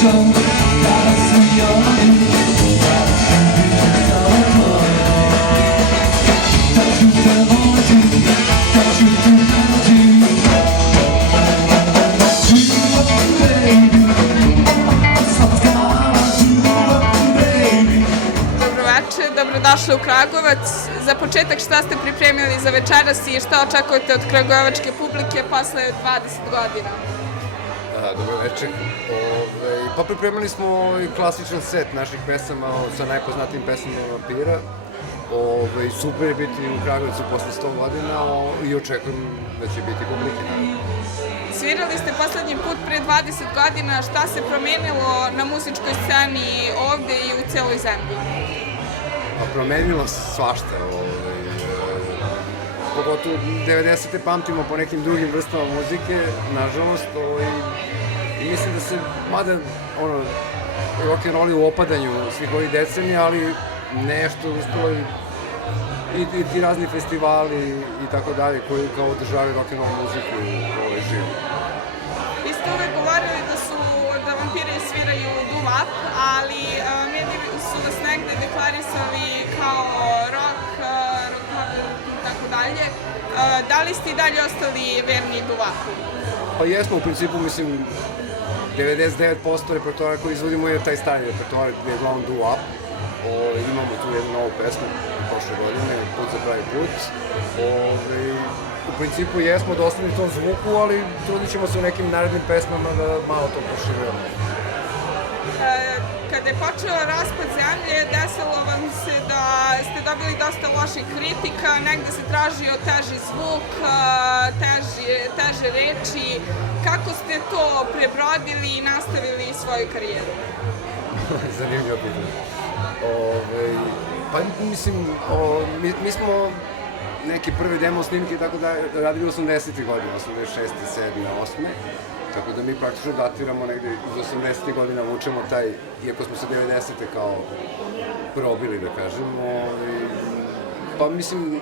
Dobrodošli u Kragujevac. Za početak, šta ste pripremili za večeras i šta očekujete od kragujevačke publike posle 20 godina? Dobro večer. Pa pripremili smo klasičan set naših pesama sa najpoznatijim pesmama Vampira. Super je biti u Kragujevcu posle 100 godina i očekujem da će biti publike. Svirali ste poslednji put pre 20 godina. Šta se promenilo na muzičkoj sceni ovde i u celoj zemlji? Promenilo se svašta, pogotovo 90. pamtimo po nekim drugim vrstama muzike, nažalost, i mislim da se, mada rock'n'roll je u opadanju svih ovih decenija, ali nešto uspelo i ti razni festivali i tako dalje koji kao održavaju rock'n'roll muziku u ovoj živi. Vi ste uvek govorili da Vampiri sviraju doo-wop, ali mediji su vas negde deklarisali kao rock i tako dalje. Da li ste i dalje ostali verni doo-wopu? Pa jesmo, u principu, mislim, 99% repertoara koji izvodimo je taj stari repertoar gde je glavno doo-wop. Imamo tu jednu novu pesmu prošle godine, Put za pravi put. U principu jesmo dosledni tom zvuku, ali trudit ćemo se u nekim narednim pesmama da malo to proširujemo. Kada je počeo raspad zemlje, desilo vam se da ste dobili dosta loših kritika, negde se tražio teži zvuk, teže reči. Kako ste to prebrodili i nastavili svoju karijeru? Zanimljivo pitanje. Pa mislim, mi smo neke prve demo snimke i tako da radili 80. godina, 86. 7. 8. Tako da mi praktično datiramo negde iz 80. godina, vučemo taj, iako smo se 90. kao probili, da kažemo. Pa mislim,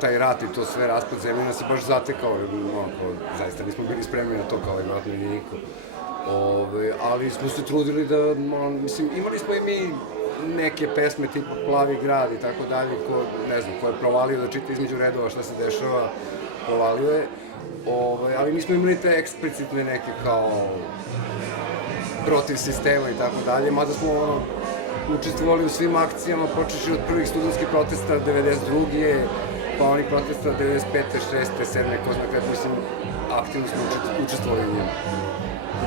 taj rat i to sve, raspad zemlje nas je baš zatekao, zaista nismo bili spremni na to kao i vratno ni niko. Ali smo se trudili da, mislim, imali smo i mi neke pesme tipa Plavi grad i tako dalje, ko je provalio da čita između redova šta se dešava, provalio je. Ali nismo imali te eksplicitne neke kao protiv sistema i tako dalje, mada smo učestvovali u svim akcijama, počeši od prvih studentskih protesta 92. pa onih protesta 95. 6. 7. ko zna kada, mislim, aktivno smo učestvovali u njima.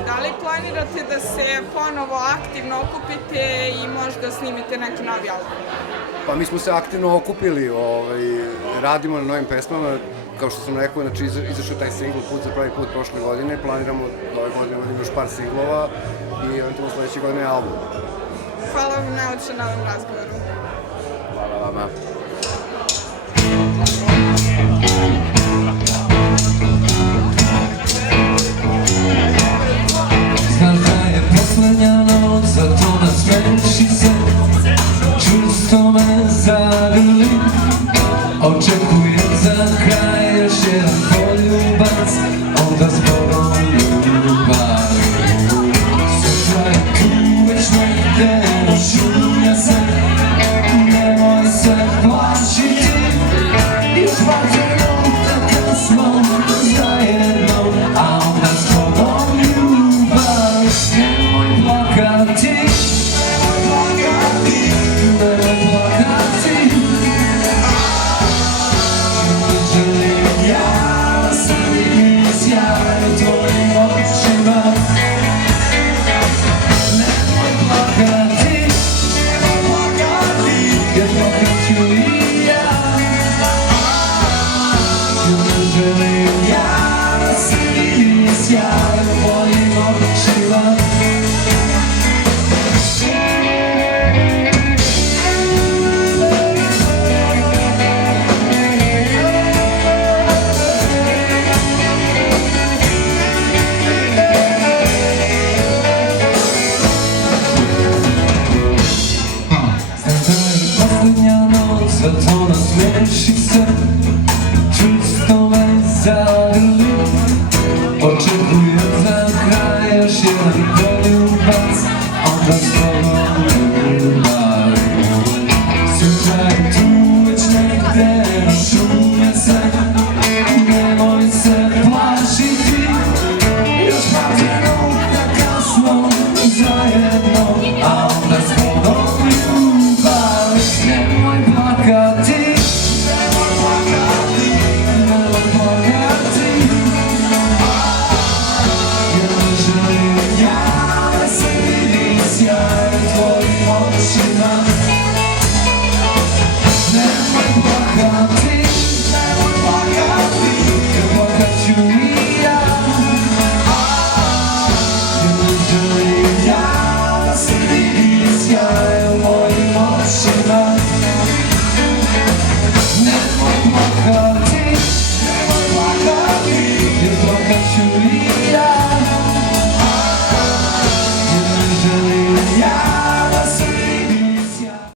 Da li planirate da se ponovo aktivno okupite i možda snimite neki novi album? Pa mi smo se aktivno okupili, radimo na novim pesmama, kao što sam rekao, znači izašao taj singl Put za pravi put prošle godine, planiramo ove godine imamo još par singlova i eventualno sledeće godine album. Hvala vam najlepše na ovom razgovoru. Hvala vama. Znaš da je poslednja noć, zato nasmeši se, čusto me zagrli. Očekujem za kraj još jedan poljubac, onda zborom ljubavi. Sutra je tu već negde, šunja se, nemoj se plašiti. Još vađeno kada smo zajedno, a onda zborom ljubav. Nemoj plakati, nemoj plakati, nemoj plakati. Želim ja da se vidim sjaj u tvojim očima. Nemoj plakati, jer plakat ću i ja. Želim ja da se vidim sjaj u tvojim očima. Zato nasmeši se,